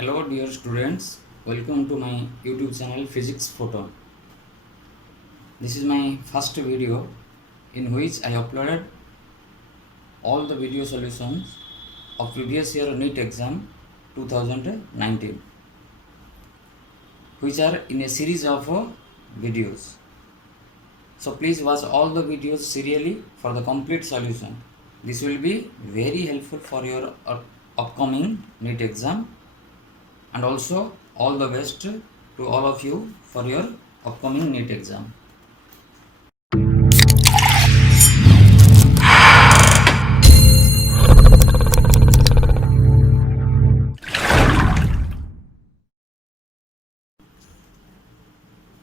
Hello dear students, welcome to my YouTube channel Physics Photon. This is my first video in which I uploaded all the video solutions of previous year NEET exam 2019, which are in a series of videos. So please watch all the videos serially for the complete solution. This will be very helpful for your upcoming NEET exam, and also all the best to all of you for your upcoming NEET exam.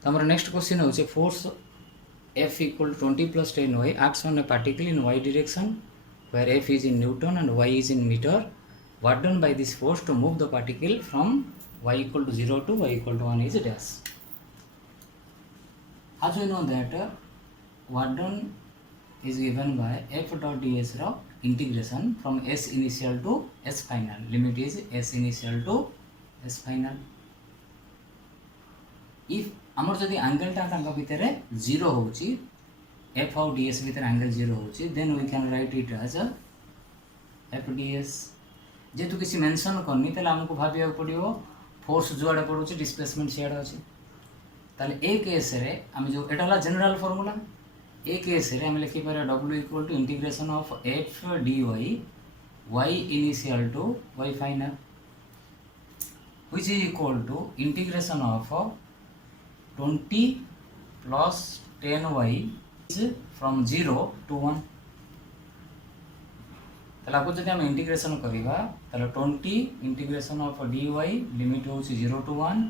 Our next question is force F equal to 20 plus 10y acts on a particle in y direction where F is in Newton and y is in meter. What done by this force to move the particle from y equal to 0 to y equal to 1 is dash. As we know that what done is given by f dot ds of integration from s initial to s final. Limit is s initial to s final. If आमर जदि एंगलटा तांका भितरे 0 होची f और ds भितर angle 0 होची then we can write it as f ds. जेतु किसी मेंशन करनी तले हमको भाबिया पड़ियो फोर्स जुआडे पड़ुची डिस्प्लेसमेंट सियाडे अछि ताले ए केस रे हम जो एटा हला जनरल फार्मूला ए केस रे हम लिखि पारे w equal to integration of f dy y initial to y final which is equal to integration of 20 plus 10y is from 0 to 1. ताला को जदि हम इंटीग्रेशन करिवा ताला 20 इंटीग्रेशन ऑफ dy लिमिट होची 0 to 1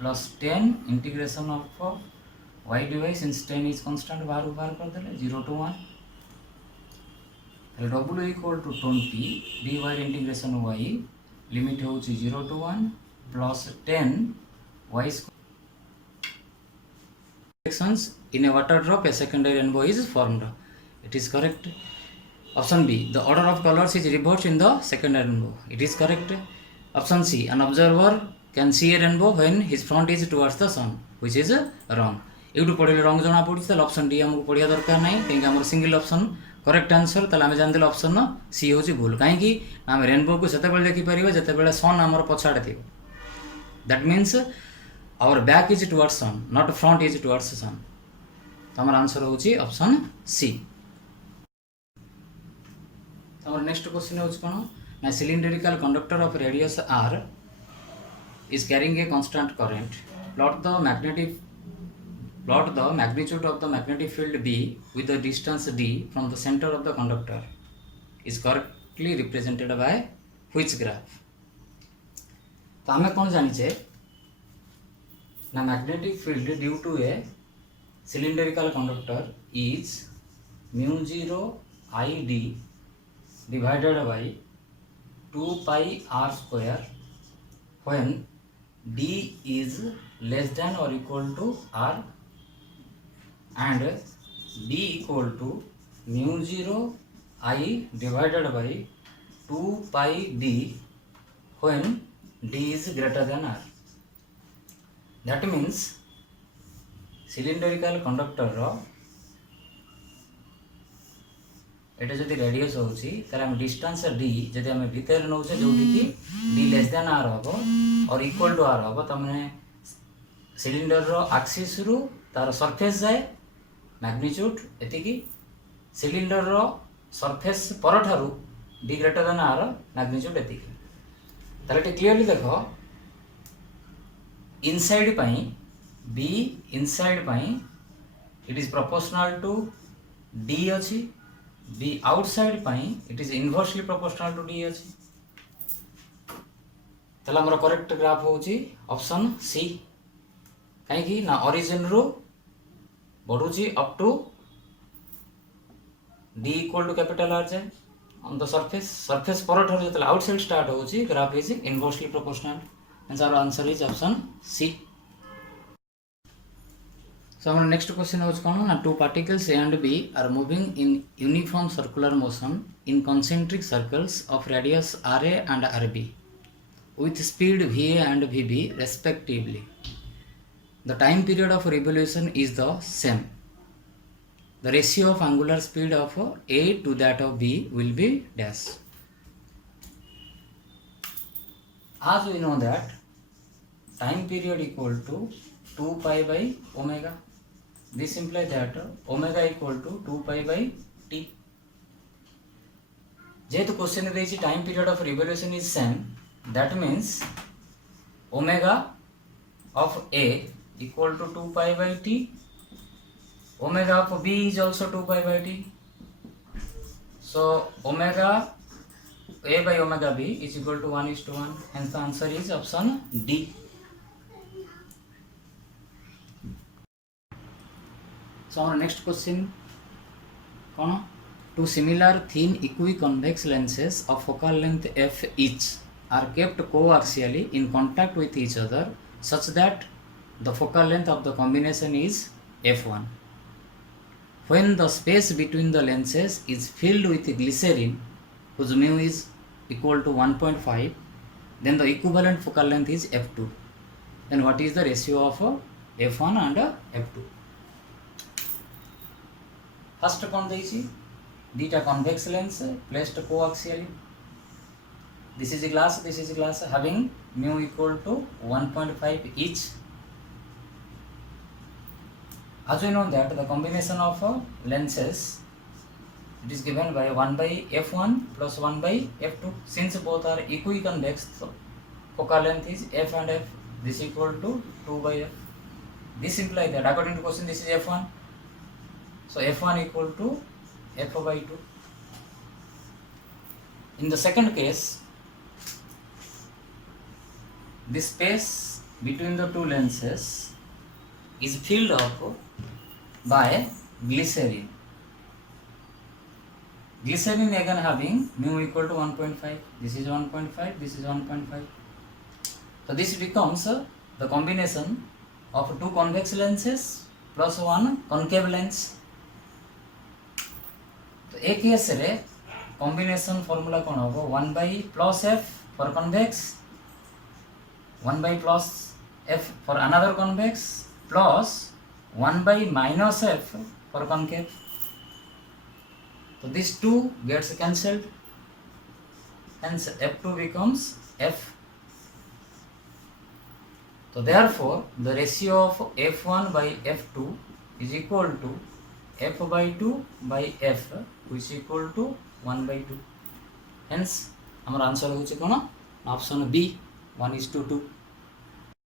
plus 10 integration of y dy since 10 is constant बाहर कर देले 0 to 1 ताला w equal to 20 dy integration y limit होची 0 to 1 plus 10 y square in a water drop a secondary rainbow is formed. It is correct. Option B, the order of colors is reversed in the secondary rainbow. It is correct. Option C, an observer can see a rainbow when his front is towards the sun, which is wrong. एटू पढ़े रंग जना पड़ी तो option D हमको पढ़िया दरकार नहीं कहीं आम सिंगल ऑप्शन करेक्ट आंसर ताले आम जानते ऑप्शन सी हूँ भूल कहीं आम रेनबो को से देखिपर जिते सन आमर पछाड़े थी that means our back is towards sun, not front is towards sun. तो हमारा आंसर होची ऑप्शन सी. तो हमारा नेक्स्ट क्वेश्चन होची कोन ना cylindrical conductor of radius r is carrying a constant current. Plot the magnitude of the magnetic field B with the distance d from the center of the conductor is correctly represented by which graph. तो हमें कौन जानी छे ना magnetic field due to a cylindrical conductor is mu 0 id divided by 2 pi r square when d is less than or equal to r and d equal to mu 0 I divided by 2 pi d when d is greater than r. That means cylindrical conductor रो एटा जदि radius होची तार हम distance d जदि हम भीतर नउचे जोटी की d less than r होबो और इक्वल टू r होबो त माने सिलिंडर रो एक्सिस रु तार सरफेस जाए मैग्नीट्यूड एति की सिलिंडर रो सरफेस परठारु d greater than r magnitude एति की ताले टे क्लियरली देखो inside pi b inside pi it is proportional to d अछि b outside pi it is inversely proportional to d अछि तला हमर करेक्ट ग्राफ होची ऑप्शन सी काहे कि ना ओरिजिन रो बढ़ुची up to d equal to capital R जाए on the surface परठार जतला outside start होची graph is inversely proportional. Hence our answer is option C. So our next question is two particles A and B are moving in uniform circular motion in concentric circles of radius RA and RB. with speed va and vb respectively. The time period of revolution is the same. The ratio of angular speed of a to that of b will be dash. As we know that time period equal to 2 pi by omega. This implies that omega equal to 2 pi by t. जेहेतु question देछि time period of revolution is same, that means omega of A equal to 2 pi by t, omega of b is also 2 pi by t. So omega a by omega b is equal to 1:1. Hence the answer is option D. So our next question कौन? Two similar thin equiconvex lenses of focal length f each are kept coaxially in contact with each other such that the focal length of the combination is f1. When the space between the lenses is filled with glycerin whose mu is equal to 1.5, then the equivalent focal length is f2. Then what is the ratio of f1 and f2? First कौन देछि? Theta convex lens placed coaxially. This is a glass having mu equal to 1.5 each. As we know that the combination of lenses, it is given by 1 by f1 plus 1 by f2. Since both are equiconvex, so focal length is f and f. This equal to 2 by f. This implies that according to question this is f1. So f1 equal to f by 2. In the second case, the space between the two lenses is filled up by glycerin. Glycerin again having mu equal to 1.5. This is 1.5, this is 1.5. So this becomes the combination of two convex lenses plus one concave lens. तो ए case रे combination formula कौन होगा? 1 by plus f for convex, 1 by plus f for another convex, plus 1 by minus f for concave. So these two gets cancelled, hence f2 becomes f. So therefore the ratio of f1 by f2 is equal to f by 2 by f, which is equal to 1 by 2. Hence our answer होछि कोन? Option B 1:2.